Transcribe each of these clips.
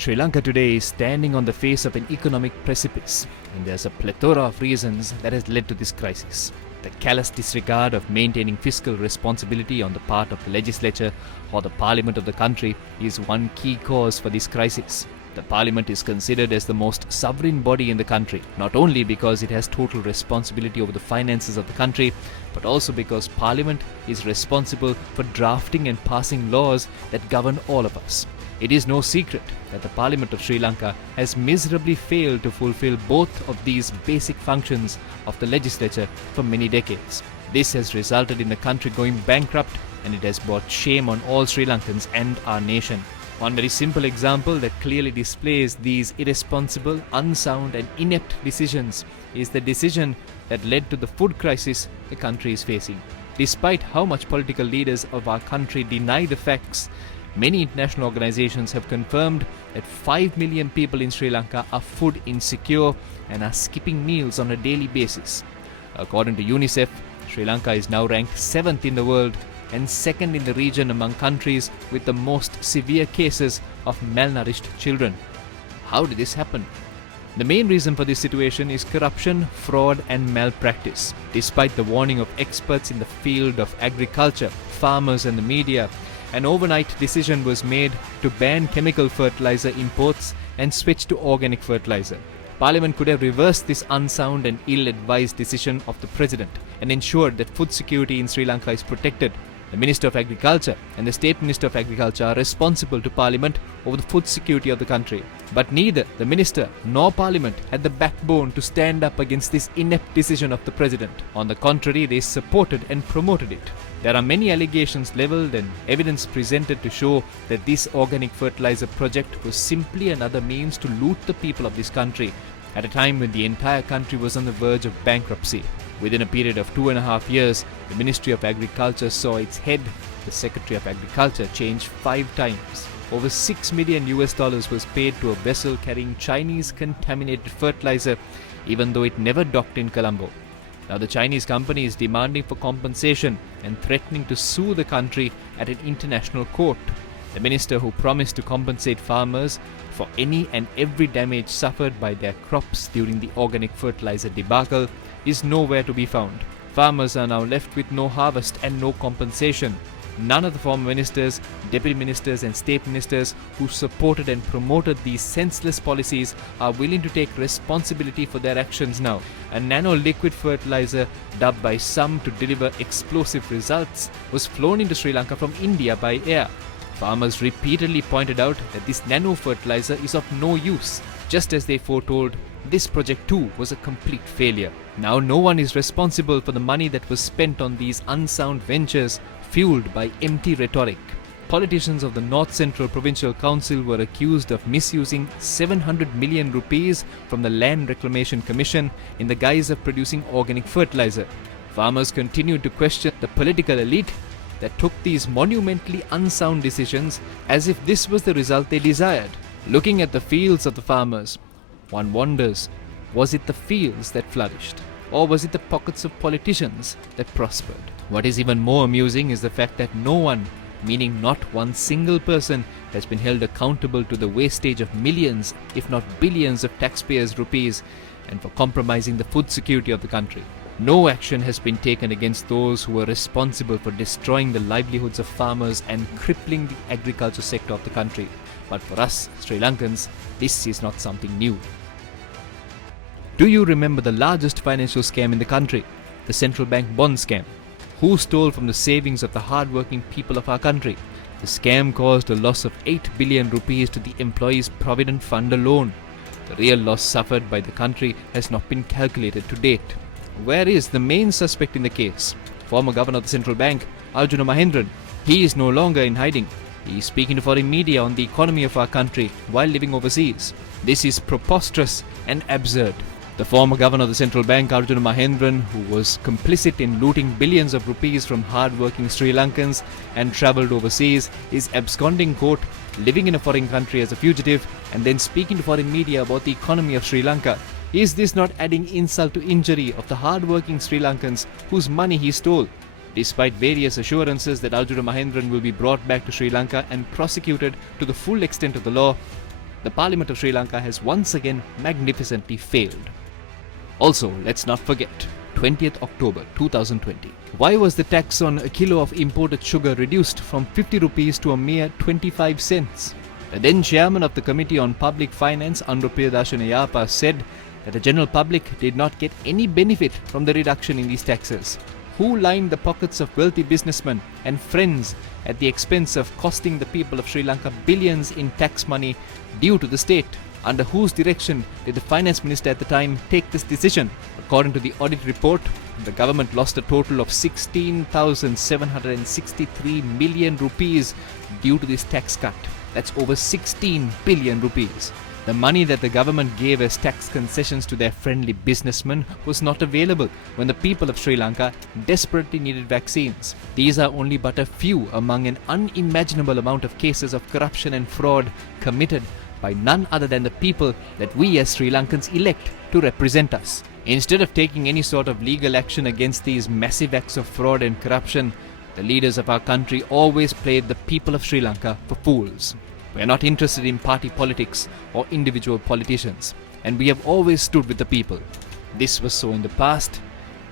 Sri Lanka today is standing on the face of an economic precipice, and there's a plethora of reasons that has led to this crisis. The callous disregard of maintaining fiscal responsibility on the part of the legislature or the parliament of the country is one key cause for this crisis. The parliament is considered as the most sovereign body in the country, not only because it has total responsibility over the finances of the country, but also because parliament is responsible for drafting and passing laws that govern all of us. It is no secret that the Parliament of Sri Lanka has miserably failed to fulfill both of these basic functions of the legislature for many decades. This has resulted in the country going bankrupt, and it has brought shame on all Sri Lankans and our nation. One very simple example that clearly displays these irresponsible, unsound and inept decisions is the decision that led to the food crisis the country is facing. Despite how much political leaders of our country deny the facts, many international organizations have confirmed that 5 million people in Sri Lanka are food insecure and are skipping meals on a daily basis. According to UNICEF, Sri Lanka is now ranked 7th in the world and 2nd in the region among countries with the most severe cases of malnourished children. How did this happen? The main reason for this situation is corruption, fraud and malpractice. Despite the warning of experts in the field of agriculture, farmers and the media, an overnight decision was made to ban chemical fertilizer imports and switch to organic fertilizer. Parliament could have reversed this unsound and ill-advised decision of the President and ensured that food security in Sri Lanka is protected. The Minister of Agriculture and the State Minister of Agriculture are responsible to Parliament over the food security of the country. But neither the Minister nor Parliament had the backbone to stand up against this inept decision of the President. On the contrary, they supported and promoted it. There are many allegations levelled and evidence presented to show that this organic fertilizer project was simply another means to loot the people of this country at a time when the entire country was on the verge of bankruptcy. Within a period of 2.5 years, the Ministry of Agriculture saw its head, the Secretary of Agriculture, change 5 times. Over $6 million was paid to a vessel carrying Chinese contaminated fertilizer, even though it never docked in Colombo. Now the Chinese company is demanding for compensation and threatening to sue the country at an international court. The minister who promised to compensate farmers for any and every damage suffered by their crops during the organic fertilizer debacle is nowhere to be found. Farmers are now left with no harvest and no compensation. None of the former ministers, deputy ministers and state ministers who supported and promoted these senseless policies are willing to take responsibility for their actions now. A nano-liquid fertilizer, dubbed by some to deliver explosive results, was flown into Sri Lanka from India by air. Farmers repeatedly pointed out that this nano-fertilizer is of no use. Just as they foretold, this project too was a complete failure. Now no one is responsible for the money that was spent on these unsound ventures fueled by empty rhetoric. Politicians of the North Central Provincial Council were accused of misusing 700 million rupees from the Land Reclamation Commission in the guise of producing organic fertilizer. Farmers continued to question the political elite that took these monumentally unsound decisions as if this was the result they desired. Looking at the fields of the farmers, one wonders, was it the fields that flourished? Or was it the pockets of politicians that prospered? What is even more amusing is the fact that no one, meaning not one single person, has been held accountable to the wastage of millions, if not billions of taxpayers' rupees and for compromising the food security of the country. No action has been taken against those who were responsible for destroying the livelihoods of farmers and crippling the agriculture sector of the country. But for us, Sri Lankans, this is not something new. Do you remember the largest financial scam in the country? The central bank bond scam. Who stole from the savings of the hard-working people of our country? The scam caused a loss of 8 billion rupees to the Employees Provident Fund alone. The real loss suffered by the country has not been calculated to date. Where is the main suspect in the case? Former Governor of the Central Bank, Arjuna Mahendran. He is no longer in hiding. He is speaking to foreign media on the economy of our country while living overseas. This is preposterous and absurd. The former governor of the central bank, Arjuna Mahendran, who was complicit in looting billions of rupees from hard-working Sri Lankans and travelled overseas, is absconding court, living in a foreign country as a fugitive, and then speaking to foreign media about the economy of Sri Lanka. Is this not adding insult to injury of the hard-working Sri Lankans whose money he stole? Despite various assurances that Arjuna Mahendran will be brought back to Sri Lanka and prosecuted to the full extent of the law, the Parliament of Sri Lanka has once again magnificently failed. Also, let's not forget, 20th October 2020. Why was the tax on a kilo of imported sugar reduced from 50 rupees to a mere 25 cents? The then chairman of the Committee on Public Finance, Anrupriyadarshan Ayappa, said that the general public did not get any benefit from the reduction in these taxes. Who lined the pockets of wealthy businessmen and friends at the expense of costing the people of Sri Lanka billions in tax money due to the state? Under whose direction did the finance minister at the time take this decision? According to the audit report, the government lost a total of 16,763 million rupees due to this tax cut. That's over 16 billion rupees. The money that the government gave as tax concessions to their friendly businessmen was not available when the people of Sri Lanka desperately needed vaccines. These are only but a few among an unimaginable amount of cases of corruption and fraud committed by none other than the people that we as Sri Lankans elect to represent us. Instead of taking any sort of legal action against these massive acts of fraud and corruption, the leaders of our country always played the people of Sri Lanka for fools. We are not interested in party politics or individual politicians, and we have always stood with the people. This was so in the past,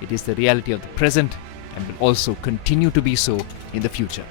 it is the reality of the present, and will also continue to be so in the future.